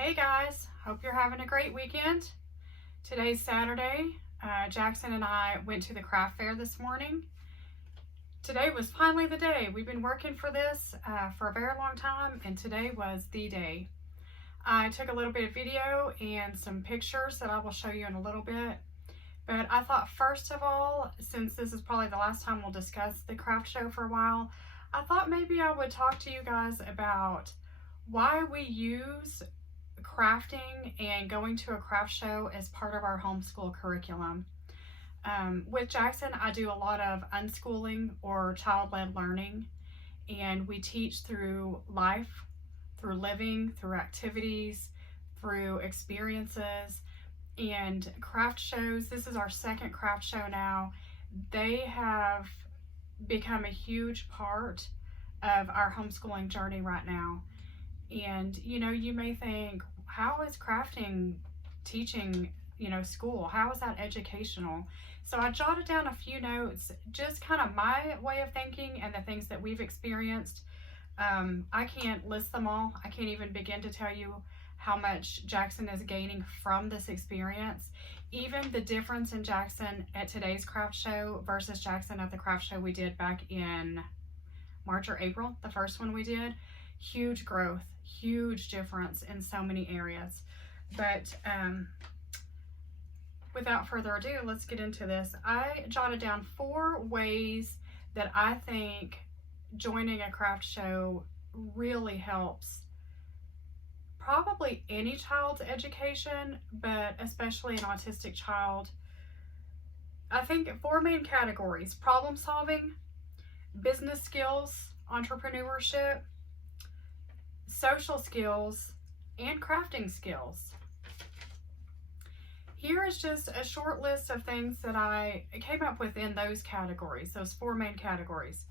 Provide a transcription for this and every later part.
Hey guys, hope you're having a great weekend. Today's Saturday. Jackson and I went to the craft fair this morning. Today was finally the day. We've been working for this for a very long time, and today was the day. I took a little bit of video and some pictures that I will show you in a little bit. But I thought first of all, since this is probably the last time we'll discuss the craft show for a while, I thought maybe I would talk to you guys about why we use crafting and going to a craft show as part of our homeschool curriculum. With Jackson, I do a lot of unschooling or child-led learning, and we teach through life, through living, through activities, through experiences, and craft shows. This is our second craft show now. They have become a huge part of our homeschooling journey right now. And you may think, how is crafting teaching, school? How is that educational? So I jotted down a few notes, just kind of my way of thinking and the things that we've experienced. I can't list them all. I can't even begin to tell you how much Jackson is gaining from this experience. Even the difference in Jackson at today's craft show versus Jackson at the craft show we did back in March or April, the first one we did. Huge growth, huge difference in so many areas. But without further ado, let's get into this. I jotted down 4 ways that I think joining a craft show really helps probably any child's education, but especially an autistic child. I think 4 main categories: problem solving, business skills, entrepreneurship, social skills, and crafting skills. Here is just a short list of things that I came up with in those categories, those 4 main categories.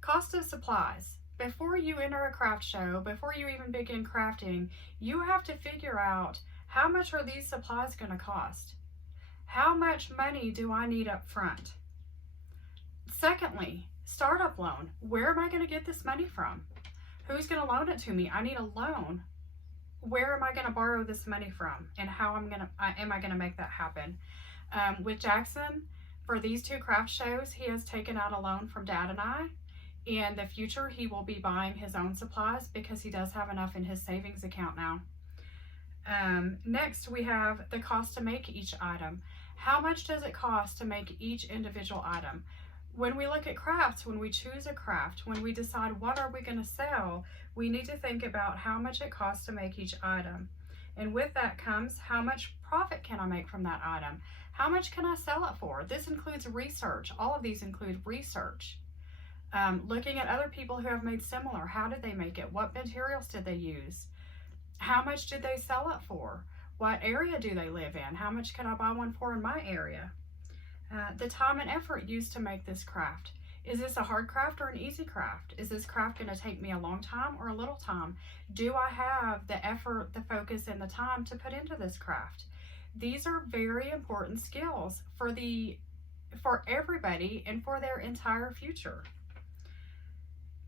Cost of supplies. Before you enter a craft show, before you even begin crafting, you have to figure out, how much are these supplies going to cost? How much money do I need up front? Secondly, startup loan. Where am I going to get this money from? Who's going to loan it to me? I need a loan. Where am I going to borrow this money from? And how am I going to make that happen? With Jackson, for these 2 craft shows, he has taken out a loan from Dad and I. In the future, he will be buying his own supplies because he does have enough in his savings account now. Next, we have the cost to make each item. How much does it cost to make each individual item? When we look at crafts, when we choose a craft, when we decide what are we going to sell, we need to think about how much it costs to make each item. And with that comes, how much profit can I make from that item? How much can I sell it for? This includes research. All of these include research. Looking at other people who have made similar. How did they make it? What materials did they use? How much did they sell it for? What area do they live in? How much can I buy one for in my area? The time and effort used to make this craft. Is this a hard craft or an easy craft? Is this craft going to take me a long time or a little time? Do I have the effort, the focus, and the time to put into this craft? These are very important skills for everybody and for their entire future.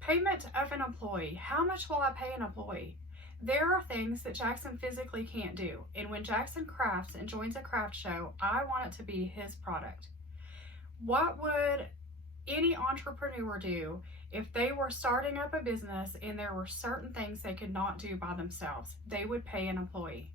Payment of an employee. How much will I pay an employee? There are things that Jackson physically can't do, and when Jackson crafts and joins a craft show, I want it to be his product. What would any entrepreneur do if they were starting up a business and there were certain things they could not do by themselves? They would pay an employee.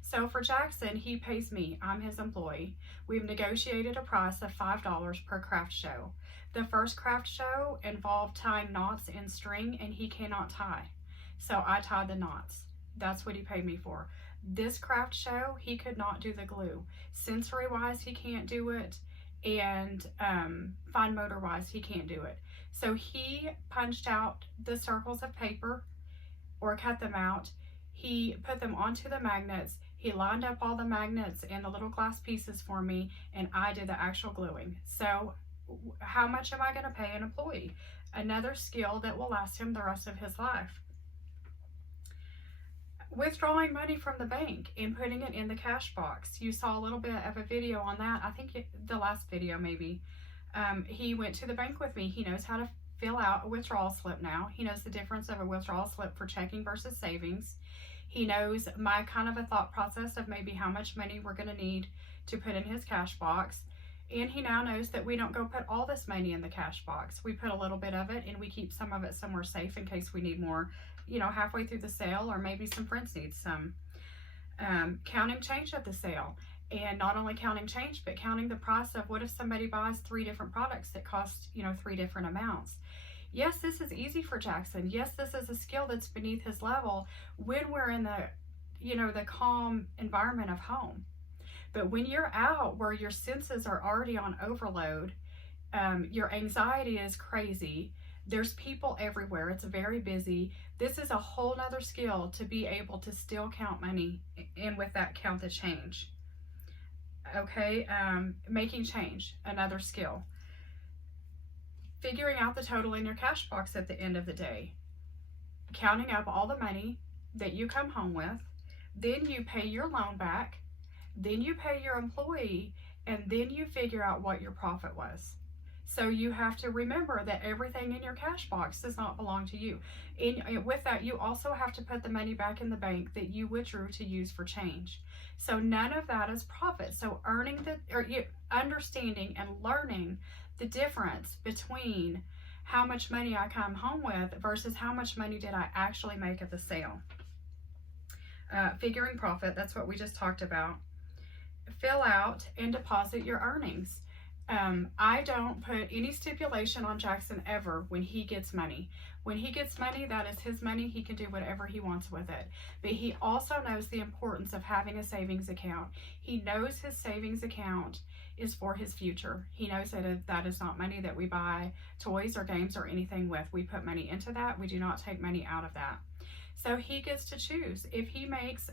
So for Jackson, he pays me. I'm his employee. We've negotiated a price of $5 per craft show. The first craft show involved tying knots in string, and he cannot tie. So I tied the knots. That's what he paid me for. This craft show, he could not do the glue. Sensory-wise, he can't do it. And fine motor-wise, he can't do it. So he punched out the circles of paper or cut them out. He put them onto the magnets. He lined up all the magnets and the little glass pieces for me, and I did the actual gluing. So how much am I going to pay an employee? Another skill that will last him the rest of his life. Withdrawing money from the bank and putting it in the cash box. You saw a little bit of a video on that. I think the last video maybe. He went to the bank with me. He knows how to fill out a withdrawal slip now. He knows the difference of a withdrawal slip for checking versus savings. He knows my kind of a thought process of maybe how much money we're going to need to put in his cash box. And he now knows that we don't go put all this money in the cash box. We put a little bit of it and we keep some of it somewhere safe in case we need more, you know, halfway through the sale, or maybe some friends need some. Counting change at the sale. And not only counting change, but counting the price of what if somebody buys 3 different products that cost, you know, 3 different amounts. Yes, this is easy for Jackson. Yes, this is a skill that's beneath his level when we're in the, you know, the calm environment of home. But when you're out where your senses are already on overload, your anxiety is crazy, there's people everywhere, it's very busy, this is a whole nother skill to be able to still count money, and with that count the change. Okay, making change, another skill. Figuring out the total in your cash box at the end of the day. Counting up all the money that you come home with, then you pay your loan back, then you pay your employee, and then you figure out what your profit was. So you have to remember that everything in your cash box does not belong to you. And with that, you also have to put the money back in the bank that you withdrew to use for change. So none of that is profit. So understanding and learning the difference between how much money I come home with versus how much money did I actually make at the sale. Figuring profit, that's what we just talked about. Fill out and deposit your earnings. I don't put any stipulation on Jackson ever when he gets money. When he gets money, that is his money. He can do whatever he wants with it. But he also knows the importance of having a savings account. He knows his savings account is for his future. He knows that that is not money that we buy toys or games or anything with. We put money into that. We do not take money out of that. So he gets to choose. If he makes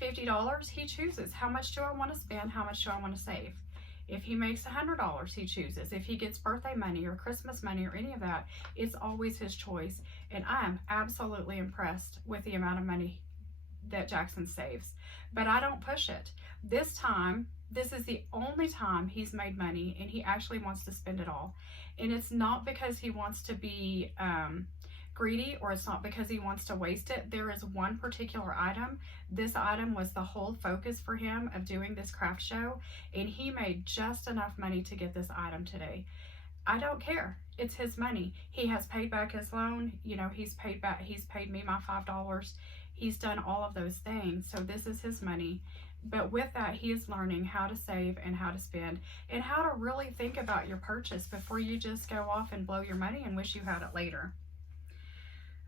$50, he chooses how much do I want to spend, how much do I want to save. If he makes $100, he chooses. If he gets birthday money or Christmas money or any of that, it's always his choice. And I am absolutely impressed with the amount of money that Jackson saves. But I don't push it. This time, this is the only time he's made money and he actually wants to spend it all. And it's not because he wants to be greedy, or it's not because he wants to waste it. There is one particular item. This item was the whole focus for him of doing this craft show, and he made just enough money to get this item today. I don't care. It's his money. He has paid back his loan. You know, he's paid me my $5. He's done all of those things. So this is his money. But with that, he is learning how to save and how to spend and how to really think about your purchase before you just go off and blow your money and wish you had it later.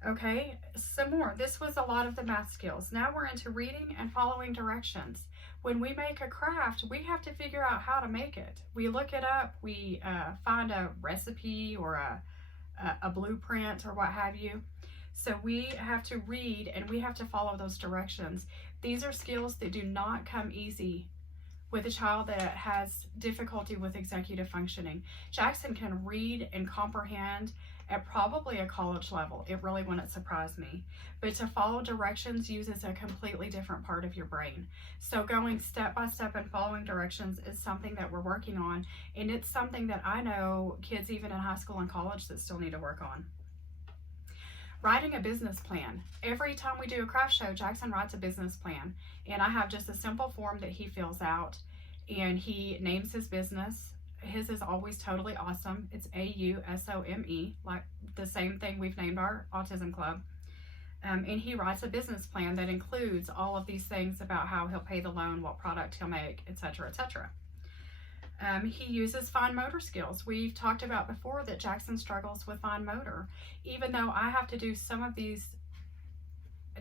Okay, some more. This was a lot of the math skills. Now we're into reading and following directions. When we make a craft, we have to figure out how to make it. We look it up, we find a recipe or a blueprint or what have you. So we have to read and we have to follow those directions. These are skills that do not come easy with a child that has difficulty with executive functioning. Jackson can read and comprehend at probably a college level. It really wouldn't surprise me. But to follow directions uses a completely different part of your brain. So going step by step and following directions is something that we're working on, and it's something that I know kids even in high school and college that still need to work on. Writing a business plan. Every time we do a craft show, Jackson writes a business plan, and I have just a simple form that he fills out, and he names his business. His is always totally awesome. It's AUSOME, like the same thing we've named our autism club. And he writes a business plan that includes all of these things about how he'll pay the loan, what product he'll make, etc., etc. He uses fine motor skills. We've talked about before that Jackson struggles with fine motor. Even though I have to do some of these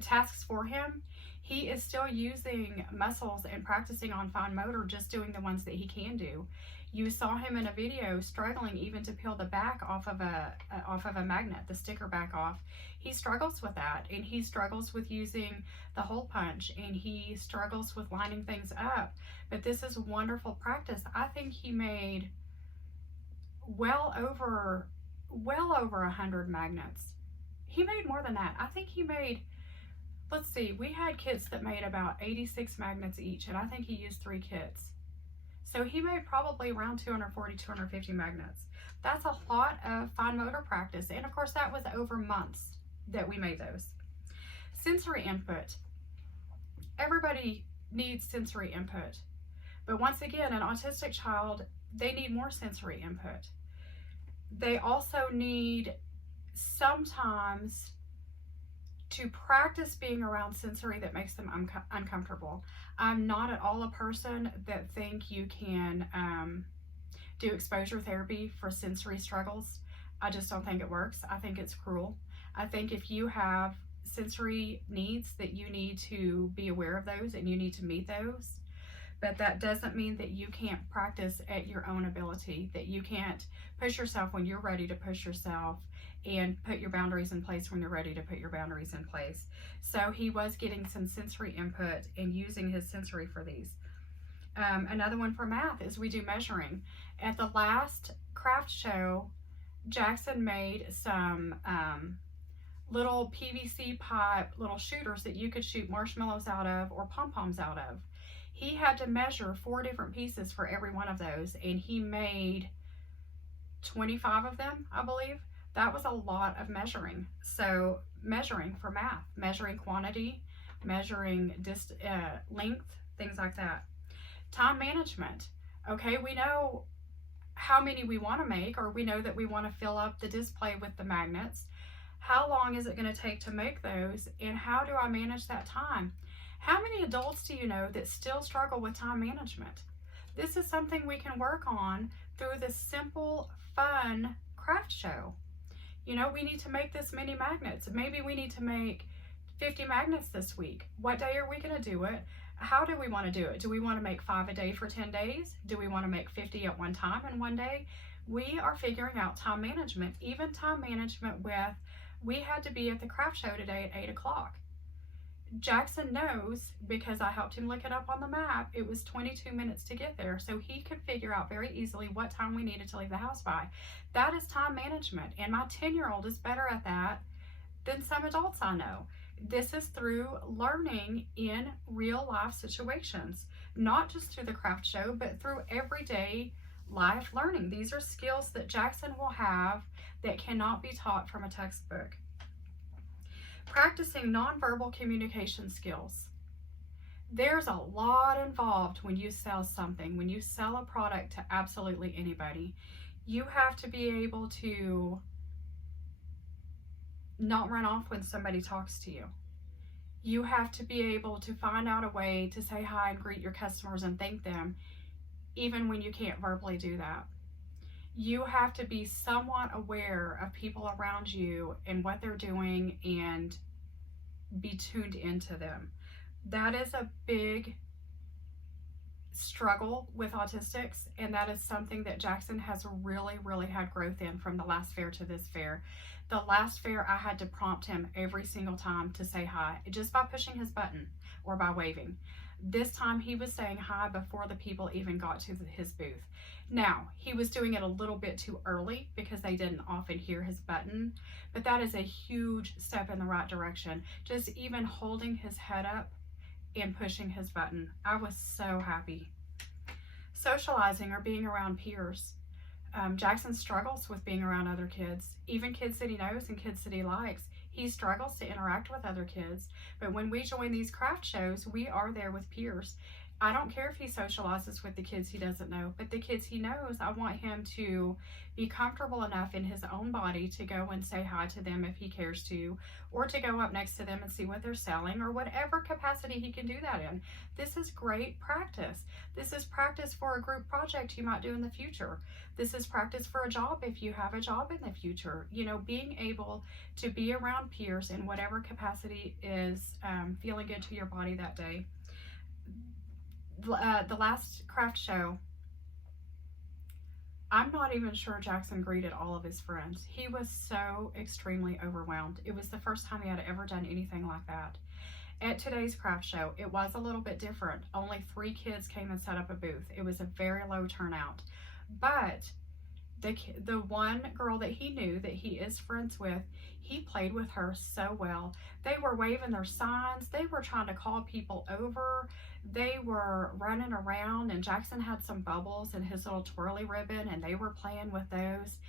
tasks for him, he is still using muscles and practicing on fine motor, just doing the ones that he can do. You saw him in a video struggling even to peel the back off of a magnet, the sticker back off. He struggles with that, and he struggles with using the hole punch, and he struggles with lining things up. But this is wonderful practice. I think he made well over 100 magnets. He made more than that. I think he made, let's see, we had kits that made about 86 magnets each, and I think he used 3 kits. So he made probably around 240, 250 magnets. That's a lot of fine motor practice. And of course, that was over months that we made those. Sensory input. Everybody needs sensory input. But once again, an autistic child, they need more sensory input. They also need sometimes to practice being around sensory that makes them uncomfortable. I'm not at all a person that think you can do exposure therapy for sensory struggles. I just don't think it works. I think it's cruel. I think if you have sensory needs, that you need to be aware of those and you need to meet those. But that doesn't mean that you can't practice at your own ability, that you can't push yourself when you're ready to push yourself and put your boundaries in place when you're ready to put your boundaries in place. So he was getting some sensory input and using his sensory for these. Another one for math is we do measuring. At the last craft show, Jackson made some little PVC pipe, little shooters that you could shoot marshmallows out of or pom-poms out of. He had to measure 4 different pieces for every one of those, and he made 25 of them, I believe. That was a lot of measuring. So measuring for math, measuring quantity, measuring length, things like that. Time management. Okay, we know how many we want to make, or we know that we want to fill up the display with the magnets. How long is it going to take to make those, and how do I manage that time? How many adults do you know that still struggle with time management? This is something we can work on through this simple, fun craft show. You know, we need to make this many magnets. Maybe we need to make 50 magnets this week. What day are we going to do it? How do we want to do it? Do we want to make 5 a day for 10 days? Do we want to make 50 at one time in one day? We are figuring out time management, even time management with, we had to be at the craft show today at 8 o'clock. Jackson knows, because I helped him look it up on the map, it was 22 minutes to get there. So he could figure out very easily what time we needed to leave the house by. That is time management. And my 10-year-old is better at that than some adults I know. This is through learning in real life situations, not just through the craft show, but through everyday life learning. These are skills that Jackson will have that cannot be taught from a textbook. Practicing nonverbal communication skills. There's a lot involved when you sell something, when you sell a product to absolutely anybody. You have to be able to not run off when somebody talks to you. You have to be able to find out a way to say hi and greet your customers and thank them, even when you can't verbally do that. You have to be somewhat aware of people around you and what they're doing and be tuned into them. That is a big struggle with autistics, and that is something that Jackson has really had growth in from the last fair to this fair. The last fair, I had to prompt him every single time to say hi, just by pushing his button or by waving. This time he was saying hi before the people even got to his booth. Now, he was doing it a little bit too early because they didn't often hear his button, but that is a huge step in the right direction. Just even holding his head up and pushing his button. I was so happy. Socializing or being around peers. Jackson struggles with being around other kids, even kids that he knows and kids that he likes. He struggles to interact with other kids, but when we join these craft shows, we are there with peers. I don't care if he socializes with the kids he doesn't know, but the kids he knows, I want him to be comfortable enough in his own body to go and say hi to them if he cares to, or to go up next to them and see what they're selling, or whatever capacity he can do that in. This is great practice. This is practice for a group project you might do in the future. This is practice for a job if you have a job in the future. You know, being able to be around peers in whatever capacity is feeling good to your body that day. The last craft show, I'm not even sure Jackson greeted all of his friends. He was so extremely overwhelmed. It was the first time he had ever done anything like that. At today's craft show, it was a little bit different. Only 3 kids came and set up a booth. It was a very low turnout. But The one girl that he knew that he is friends with, he played with her so well. They were waving their signs. They were trying to call people over. They were running around, and Jackson had some bubbles in his little twirly ribbon, and they were playing with those.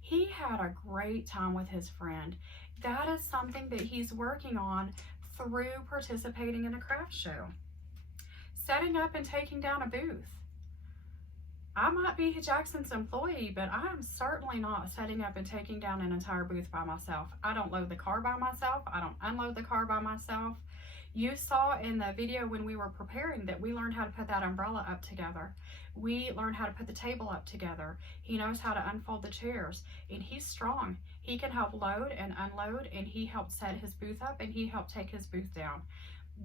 He had a great time with his friend. That is something that he's working on through participating in a craft show. Setting up and taking down a booth. I might be Jackson's employee, but I'm certainly not setting up and taking down an entire booth by myself. I don't load the car by myself. I don't unload the car by myself. You saw in the video when we were preparing that we learned how to put that umbrella up together. We learned how to put the table up together. He knows how to unfold the chairs, and he's strong. He can help load and unload, and he helped set his booth up, and he helped take his booth down.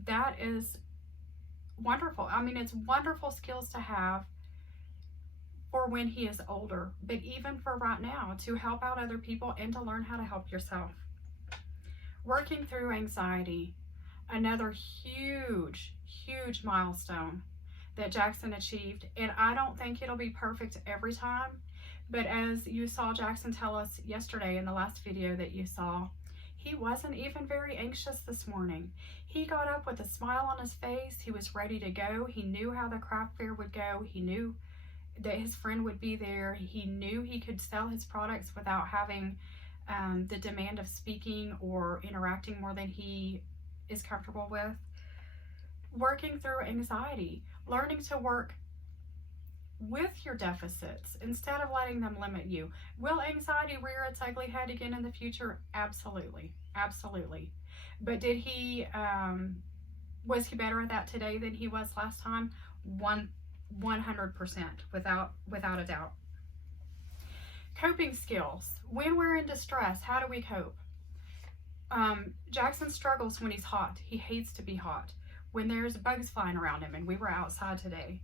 That is wonderful. I mean, it's wonderful skills to have for when he is older, but even for right now, to help out other people and to learn how to help yourself. Working through anxiety. Another huge milestone that Jackson achieved, and I don't think it'll be perfect every time, but as you saw Jackson tell us yesterday in the last video that you saw, he wasn't even very anxious this morning. He got up with a smile on his face. He was ready to go. He knew how the craft fair would go. He knew that his friend would be there. He knew he could sell his products without having the demand of speaking or interacting more than he is comfortable with. Working through anxiety, learning to work with your deficits instead of letting them limit you. Will anxiety rear its ugly head again in the future? Absolutely, absolutely. But did he, was he better at that today than he was last time? 100%, without a doubt. Coping skills. When we're in distress, how do we cope? Jackson struggles when he's hot. He hates to be hot. When there's bugs flying around him, and we were outside today.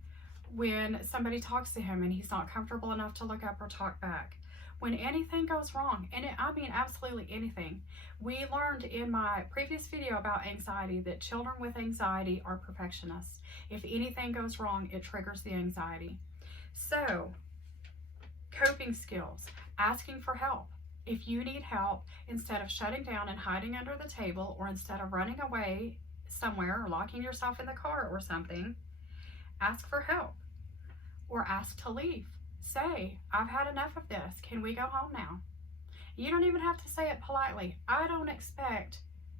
When somebody talks to him and he's not comfortable enough to look up or talk back. When anything goes wrong, and I mean absolutely anything. We learned in my previous video about anxiety that children with anxiety are perfectionists. If anything goes wrong, it triggers the anxiety. So, coping skills, asking for help. If you need help, instead of shutting down and hiding under the table, or instead of running away somewhere or locking yourself in the car or something, ask for help or ask to leave. Say, I've had enough of this. Can we go home now? You don't even have to say it politely. I don't expect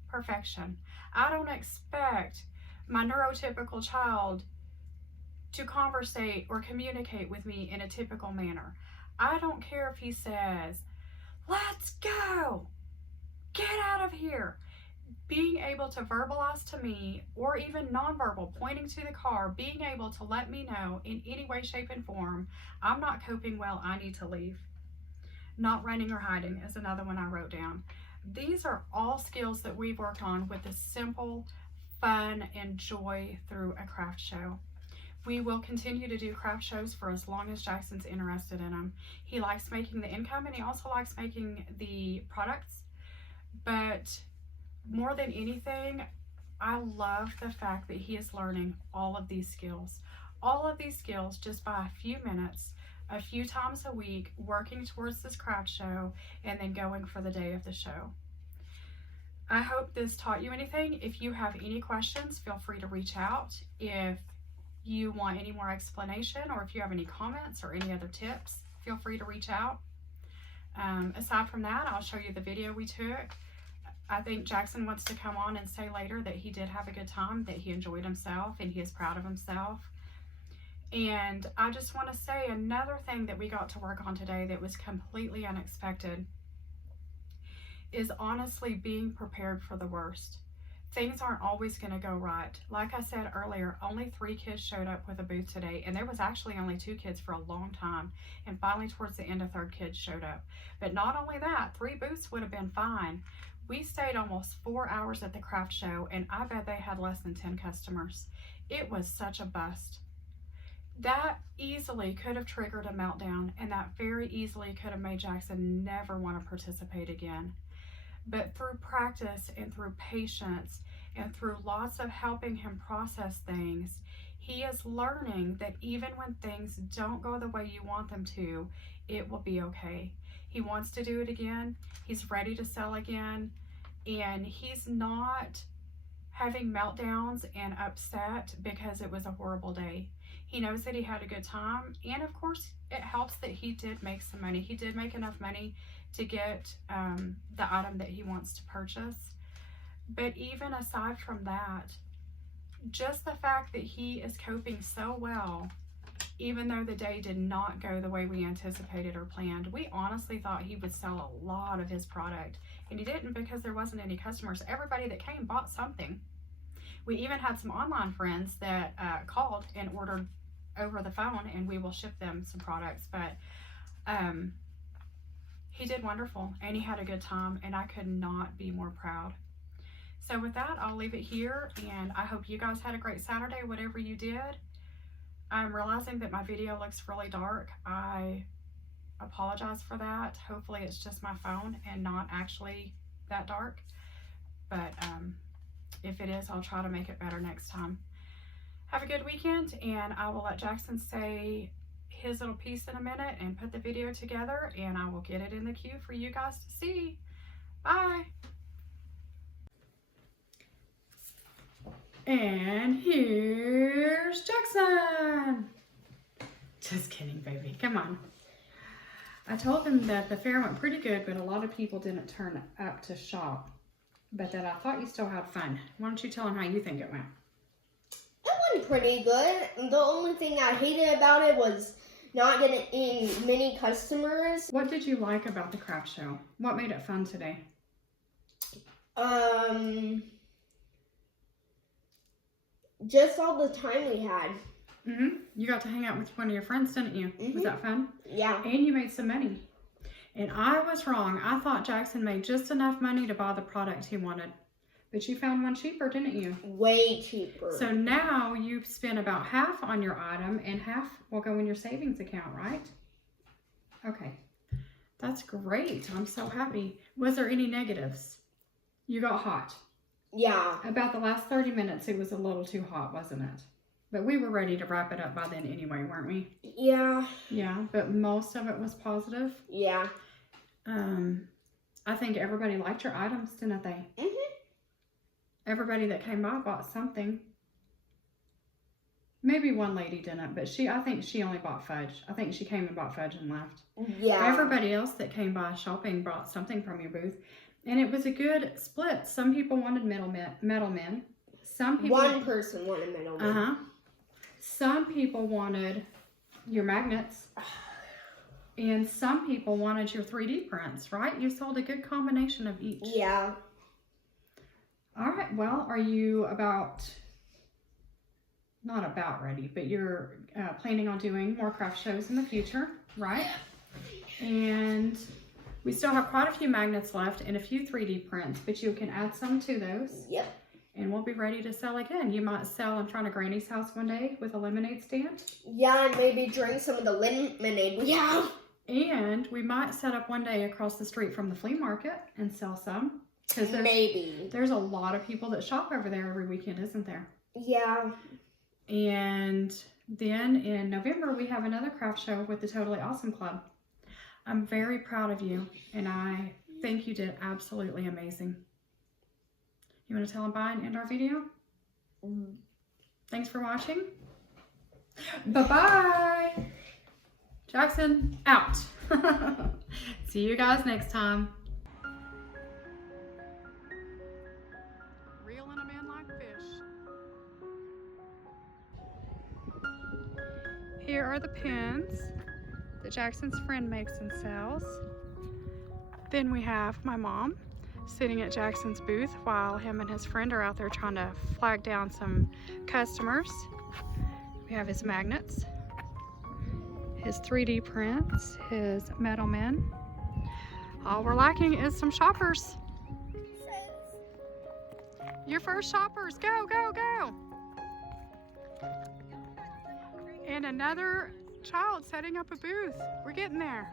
perfection. I don't expect my neurotypical child to conversate or communicate with me in a typical manner. I don't care if he says, let's go, get out of here. Being able to verbalize to me, or even nonverbal, pointing to the car, being able to let me know in any way, shape, and form, I'm not coping well, I need to leave. Not running or hiding is another one I wrote down. These are all skills that we've worked on with the simple fun and joy through a craft show. We will continue to do craft shows for as long as Jackson's interested in them. He likes making the income, and he also likes making the products. But more than anything, I love the fact that he is learning all of these skills. All of these skills just by a few minutes, a few times a week, working towards this craft show, and then going for the day of the show. I hope this taught you anything. If you have any questions, feel free to reach out. If you want any more explanation, or if you have any comments or any other tips, feel free to reach out. Aside from that, I'll show you the video we took. I think Jackson wants to come on and say later that he did have a good time, that he enjoyed himself, and he is proud of himself. And I just want to say another thing that we got to work on today that was completely unexpected is honestly being prepared for the worst. Things aren't always going to go right. Like I said earlier, only 3 kids showed up with a booth today, and there was actually only 2 kids for a long time, and finally towards the end a 3rd kid showed up. But not only that, 3 booths would have been fine. We stayed almost 4 hours at the craft show, and I bet they had less than 10 customers. It was such a bust. That easily could have triggered a meltdown, and that very easily could have made Jackson never want to participate again. But through practice and through patience and through lots of helping him process things, He is learning that even when things don't go the way you want them to, it will be okay. He wants to do it again. He's ready to sell again. And he's not having meltdowns and upset because it was a horrible day. He knows that he had a good time. And of course, it helps that he did make some money. He did make enough money to get the item that he wants to purchase. But even aside from that, just the fact that he is coping so well, even though the day did not go the way we anticipated or planned. We honestly thought he would sell a lot of his product, and he didn't because there wasn't any customers. Everybody that came bought something. We even had some online friends that called and ordered over the phone, and we will ship them some products. But he did wonderful, and he had a good time, and I could not be more proud. So with that, I'll leave it here, and I hope you guys had a great Saturday, whatever you did. I'm realizing that my video looks really dark. I apologize for that. Hopefully it's just my phone and not actually that dark. But if it is, I'll try to make it better next time. Have a good weekend, and I will let Jackson say his little piece in a minute and put the video together, and I will get it in the queue for you guys to see. Bye. And here's Jackson. Just kidding, baby. Come on. I told him that the fair went pretty good, but a lot of people didn't turn up to shop. But that I thought you still had fun. Why don't you tell him how you think it went? It went pretty good. The only thing I hated about it was not getting many customers. What did you like about the craft show? What made it fun today? Just all the time we had. You got to hang out with one of your friends, didn't you? Was that fun? Yeah. And you made some money. And I was wrong. I thought Jackson made just enough money to buy the product he wanted. But you found one cheaper, didn't you? Way cheaper. So now you've spent about half on your item and half will go in your savings account, right? Okay. That's great. I'm so happy. Was there any negatives? You got hot. Yeah. About the last 30 minutes, it was a little too hot, wasn't it? But we were ready to wrap it up by then anyway, weren't we? Yeah. Yeah, but most of it was positive. Yeah. I think everybody liked your items, didn't they? Everybody that came by bought something. Maybe one lady didn't, but I think she only bought fudge. I think she came and bought fudge and left. Yeah. Everybody else that came by shopping brought something from your booth. And it was a good split. Some people wanted metal men. Some people... One person wanted metal men. Some people wanted your magnets. And some people wanted your 3D prints, right? You sold a good combination of each. Yeah. All right. Well, are you not about ready, but you're planning on doing more craft shows in the future, right? And we still have quite a few magnets left and a few 3D prints, but you can add some to those. Yep. And we'll be ready to sell again. You might sell in front of Granny's house one day with a lemonade stand. Yeah, and maybe drink some of the lemonade we have. And we might set up one day across the street from the flea market and sell some. Maybe. There's a lot of people that shop over there every weekend, isn't there? Yeah. And then in November, we have another craft show with the Totally Awesome Club. I'm very proud of you, and I think you did absolutely amazing. You want to tell them bye and end our video? Thanks for watching. Bye-bye. Jackson, out. See you guys next time. Reeling them in like fish. Here are the pins that Jackson's friend makes and sells. Then we have my mom sitting at Jackson's booth while him and his friend are out there trying to flag down some customers. We have his magnets, his 3D prints, his metal men. All we're lacking is some shoppers. Your first shoppers, go, go, go. And another child setting up a booth. We're getting there.